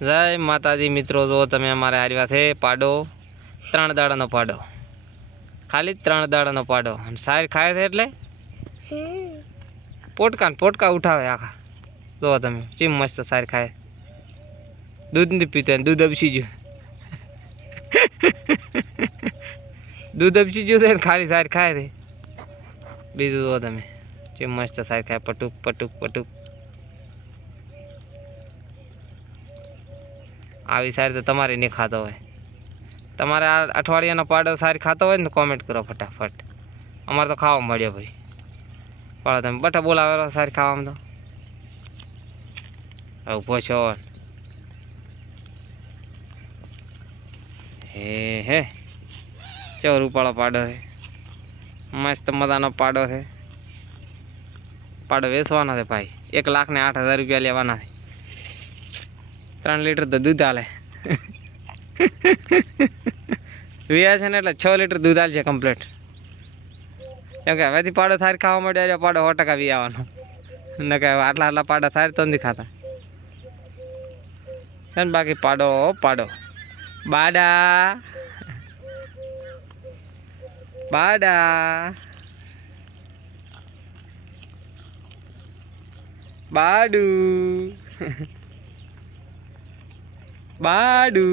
જય માતાજી મિત્રો, જો તમે અમારે આવ્યા છે પાડો, ત્રણ દાડાનો પાડો. ખાલી ત્રણ દાડાનો પાડો. અને સાર ખાય છે એટલે? પોટકા પોટકા ઉઠાવે આખા. જો તમે, ચીમ મસ્ત સાર ખાય. દૂધ નથી પીતો દૂધ અપસી ગયું. દૂધ અપસી ગયું છે ખાલી સાર ખાય છે. બીજું જો તમે, ચીમ મસ્ત સાર ખાય, પટુક પટુક પટુક. આવી સારી તો તમારે નહીં ખાતો હોય. તમારે આ અઠવાડિયાનો પાડો સારી ખાતો હોય ને તો કોમેન્ટ કરો ફટાફટ. અમારે તો ખાવા મળ્યો ભાઈ. પાડો તમે. બટા બોલાવેલો સારી ખાવામાં તો. ઊભો છો. હે હે. ચો રૂપાળો પાડો છે મસ્ત મજાનો પાડો છે પાડો વેચવાનો છે ભાઈ. એક લાખ ને આઠ હજાર રૂપિયા લેવાના છે ત્રણ લીટર તો દૂધ હાલે વ્યા છે ને એટલે છ લીટર દૂધ હાલ છે કમ્પ્લીટ કેમ કે હવેથી પાડો થાર ખાવા માંડ્યો એટલે પાડો સો ટકા વી આવવાનો. ન કે આટલા આટલા પાડા થાય તો નથી ખાતા. ને બાકી પાડો પાડો. બાડા. બાડા. બાડુ. બાડુ